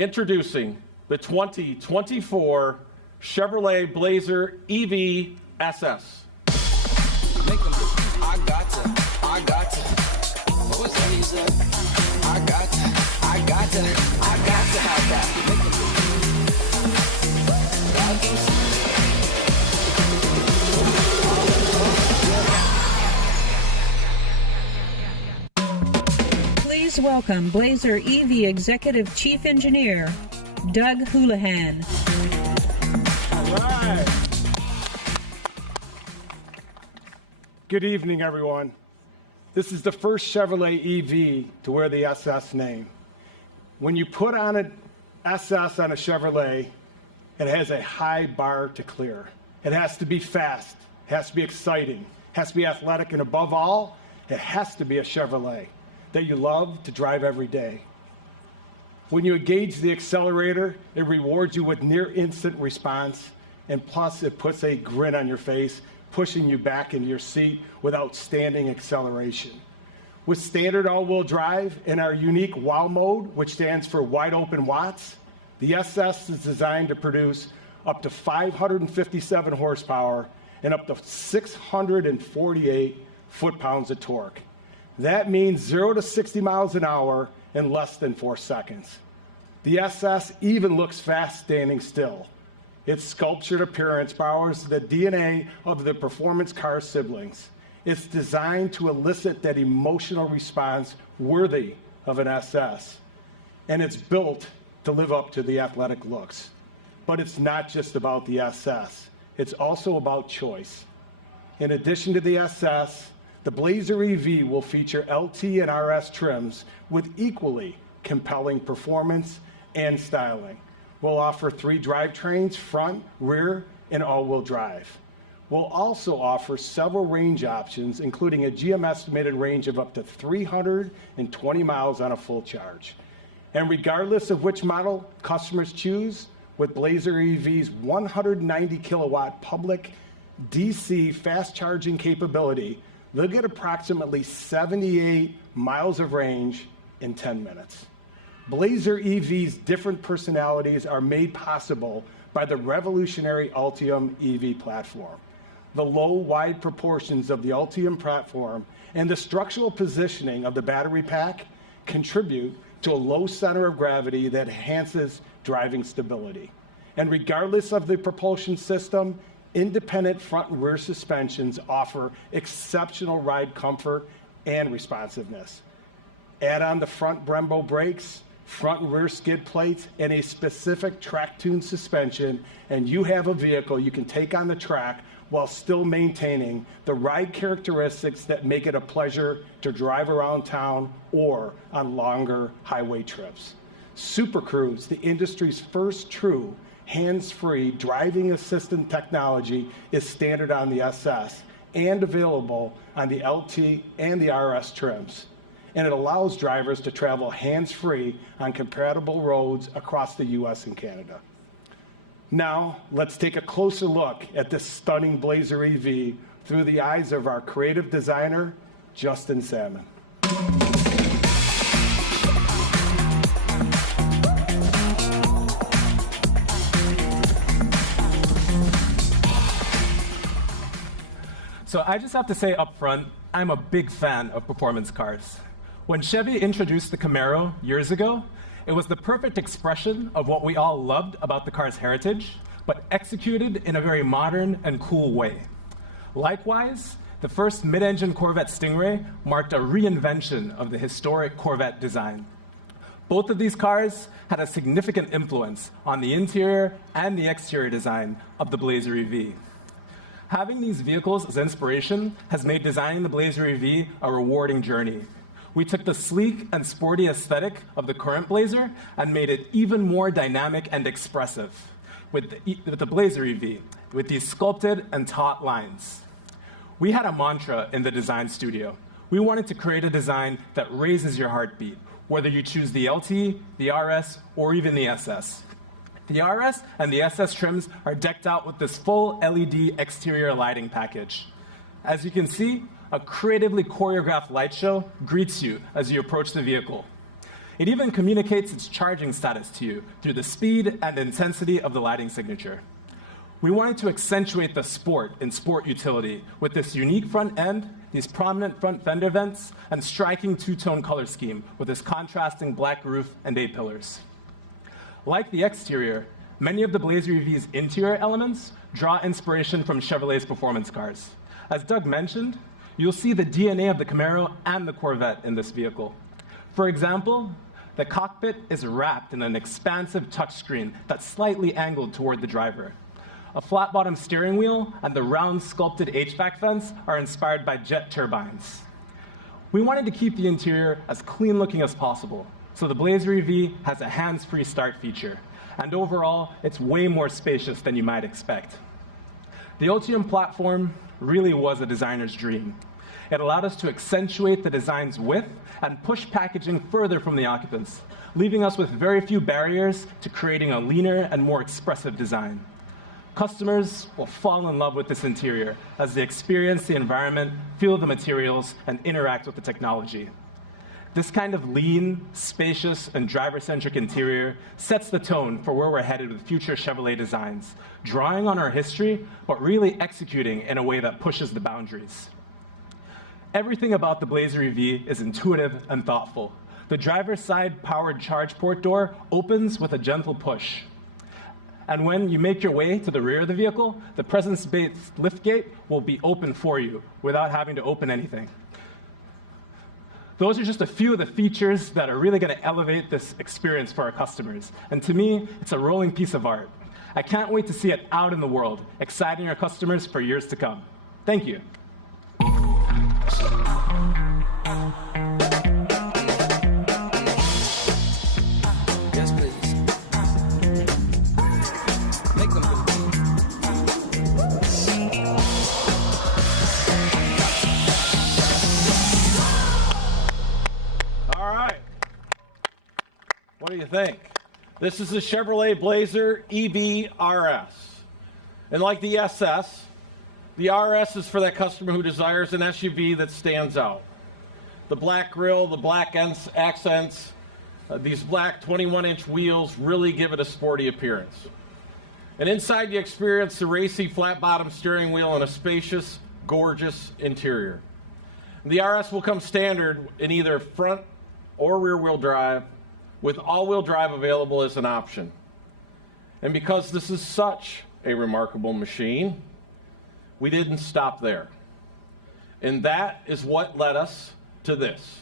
Introducing the 2024 Chevrolet Blazer EV SS. Make them, I got to. What was that he said? I got to have that. Make them. Please welcome Blazer EV Executive Chief Engineer, Doug Houlihan. All right. Good evening, everyone. This is the first Chevrolet EV to wear the SS name. When you put on an SS on a Chevrolet, it has a high bar to clear. It has to be fast, it has to be exciting, it has to be athletic, and above all, it has to be a Chevrolet that you love to drive every day. When you engage the accelerator, it rewards you with near instant response, and plus it puts a grin on your face, pushing you back into your seat with outstanding acceleration. With standard all-wheel drive and our unique WOW mode, which stands for wide open watts, the SS is designed to produce up to 557 horsepower and up to 648 foot-pounds of torque. That means 0 to 60 miles an hour in less than 4 seconds. The SS even looks fast standing still. Its sculptured appearance borrows the DNA of the performance car siblings. It's designed to elicit that emotional response worthy of an SS. And it's built to live up to the athletic looks. But it's not just about the SS. It's also about choice. In addition to the SS, the Blazer EV will feature LT and RS trims with equally compelling performance and styling. We'll offer 3 drivetrains, front, rear, and all-wheel drive. We'll also offer several range options, including a GM estimated range of up to 320 miles on a full charge. And regardless of which model customers choose, with Blazer EV's 190 kilowatt public DC fast charging capability, they'll get approximately 78 miles of range in 10 minutes. Blazer EV's different personalities are made possible by the revolutionary Ultium EV platform. The low, wide proportions of the Ultium platform and the structural positioning of the battery pack contribute to a low center of gravity that enhances driving stability. And regardless of the propulsion system, independent front and rear suspensions offer exceptional ride comfort and responsiveness. Add on the front Brembo brakes, front and rear skid plates, and a specific track-tuned suspension, and you have a vehicle you can take on the track while still maintaining the ride characteristics that make it a pleasure to drive around town or on longer highway trips. Super Cruise, the industry's first true hands-free driving assistant technology, is standard on the SS and available on the LT and the RS trims. And it allows drivers to travel hands-free on compatible roads across the US and Canada. Now, let's take a closer look at this stunning Blazer EV through the eyes of our creative designer, Justin Salmon. So I just have to say up front, I'm a big fan of performance cars. When Chevy introduced the Camaro years ago, it was the perfect expression of what we all loved about the car's heritage, but executed in a very modern and cool way. Likewise, the first mid-engine Corvette Stingray marked a reinvention of the historic Corvette design. Both of these cars had a significant influence on the interior and the exterior design of the Blazer EV. Having these vehicles as inspiration has made designing the Blazer EV a rewarding journey. We took the sleek and sporty aesthetic of the current Blazer and made it even more dynamic and expressive with the Blazer EV, with these sculpted and taut lines. We had a mantra in the design studio. We wanted to create a design that raises your heartbeat, whether you choose the LT, the RS, or even the SS. The RS and the SS trims are decked out with this full LED exterior lighting package. As you can see, a creatively choreographed light show greets you as you approach the vehicle. It even communicates its charging status to you through the speed and intensity of the lighting signature. We wanted to accentuate the sport in sport utility with this unique front end, these prominent front fender vents, and striking two-tone color scheme with this contrasting black roof and A-pillars. Like the exterior, many of the Blazer EV's interior elements draw inspiration from Chevrolet's performance cars. As Doug mentioned, you'll see the DNA of the Camaro and the Corvette in this vehicle. For example, the cockpit is wrapped in an expansive touchscreen that's slightly angled toward the driver. A flat-bottom steering wheel and the round sculpted HVAC vents are inspired by jet turbines. We wanted to keep the interior as clean-looking as possible, so the Blazer EV has a hands-free start feature, and overall, it's way more spacious than you might expect. The Ultium platform really was a designer's dream. It allowed us to accentuate the design's width and push packaging further from the occupants, leaving us with very few barriers to creating a leaner and more expressive design. Customers will fall in love with this interior as they experience the environment, feel the materials, and interact with the technology. This kind of lean, spacious, and driver-centric interior sets the tone for where we're headed with future Chevrolet designs, drawing on our history, but really executing in a way that pushes the boundaries. Everything about the Blazer EV is intuitive and thoughtful. The driver's side powered charge port door opens with a gentle push. And when you make your way to the rear of the vehicle, the presence-based liftgate will be open for you without having to open anything. Those are just a few of the features that are really going to elevate this experience for our customers. And to me, it's a rolling piece of art. I can't wait to see it out in the world, exciting our customers for years to come. Thank you. Yes, please. Make them All right. What do you think? This is the Chevrolet Blazer EV RS. And like the SS, the RS is for that customer who desires an SUV that stands out. The black grille, the black accents, these black 21-inch wheels really give it a sporty appearance. And inside you experience the racy flat-bottom steering wheel and a spacious, gorgeous interior. The RS will come standard in either front or rear-wheel drive, with all-wheel drive available as an option. And because this is such a remarkable machine, we didn't stop there. And that is what led us to this.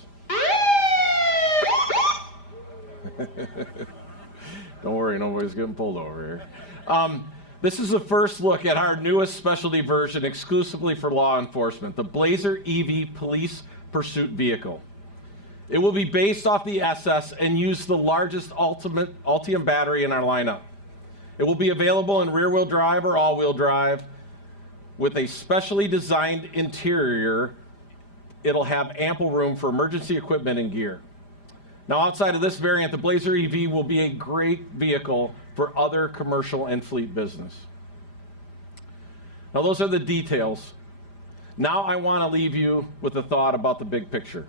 Don't worry, nobody's getting pulled over here. This is the first look at our newest specialty version exclusively for law enforcement, the Blazer EV Police Pursuit Vehicle. It will be based off the SS and use the largest Ultium battery in our lineup. It will be available in rear-wheel drive or all-wheel drive. With a specially designed interior, it'll have ample room for emergency equipment and gear. Now, outside of this variant, the Blazer EV will be a great vehicle for other commercial and fleet business. Now, those are the details. Now I want to leave you with a thought about the big picture.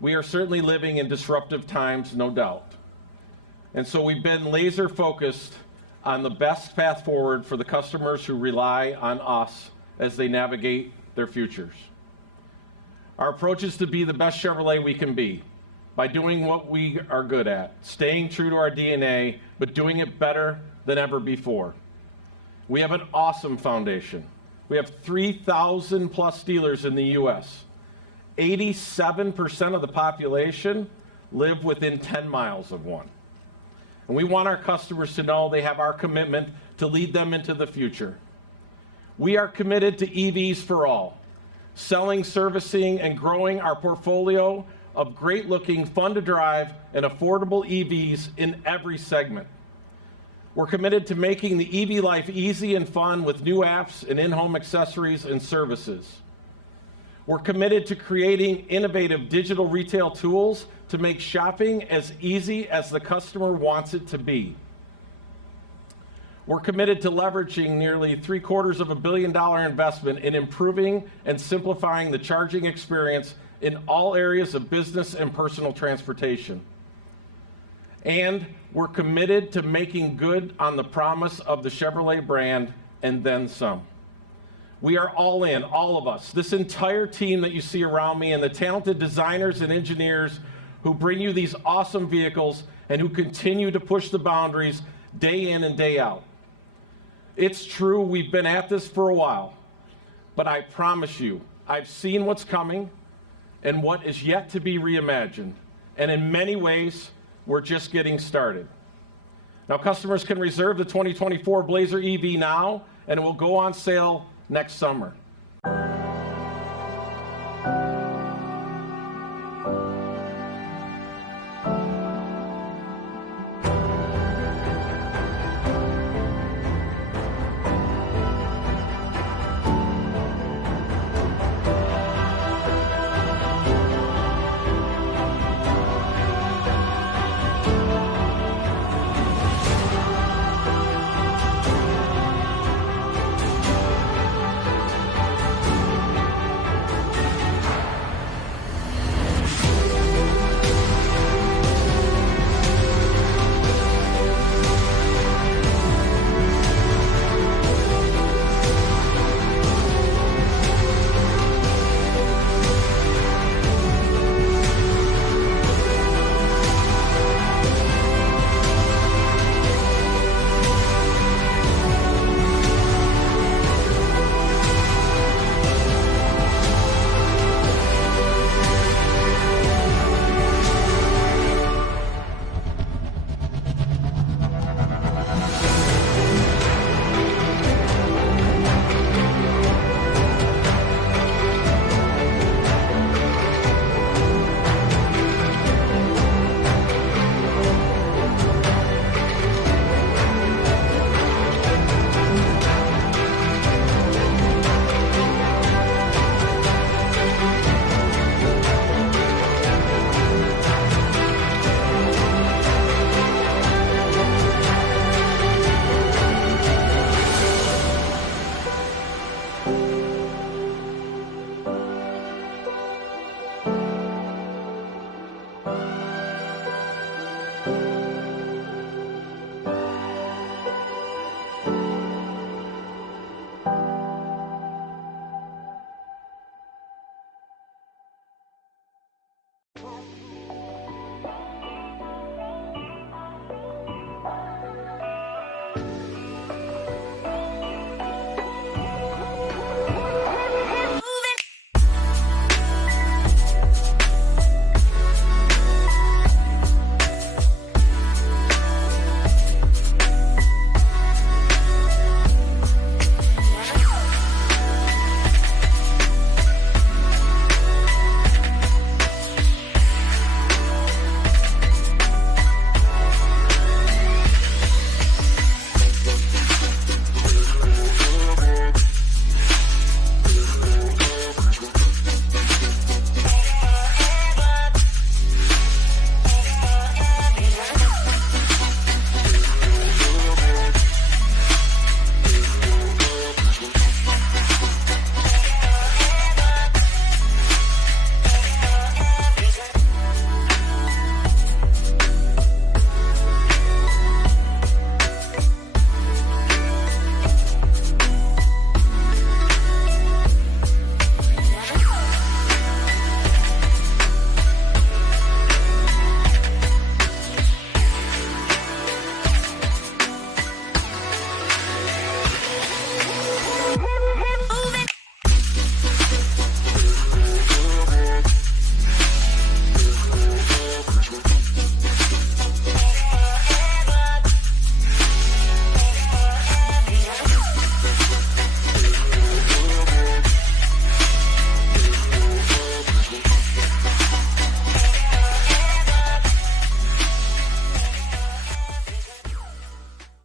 We are certainly living in disruptive times, no doubt. And so we've been laser focused on the best path forward for the customers who rely on us as they navigate their futures. Our approach is to be the best Chevrolet we can be by doing what we are good at, staying true to our DNA, but doing it better than ever before. We have an awesome foundation. We have 3,000 plus dealers in the U.S. 87% of the population live within 10 miles of one. And we want our customers to know they have our commitment to lead them into the future. We are committed to EVs for all, selling, servicing, and growing our portfolio of great-looking, fun-to-drive, and affordable EVs in every segment. We're committed to making the EV life easy and fun with new apps and in-home accessories and services. We're committed to creating innovative digital retail tools to make shopping as easy as the customer wants it to be. We're committed to leveraging nearly $750 million investment in improving and simplifying the charging experience in all areas of business and personal transportation. And we're committed to making good on the promise of the Chevrolet brand and then some. We are all in, all of us, this entire team that you see around me, and the talented designers and engineers who bring you these awesome vehicles and who continue to push the boundaries day in and day out. It's true, we've been at this for a while, but I promise you, I've seen what's coming and what is yet to be reimagined. And in many ways, we're just getting started. Now, customers can reserve the 2024 Blazer EV now, and it will go on sale next summer.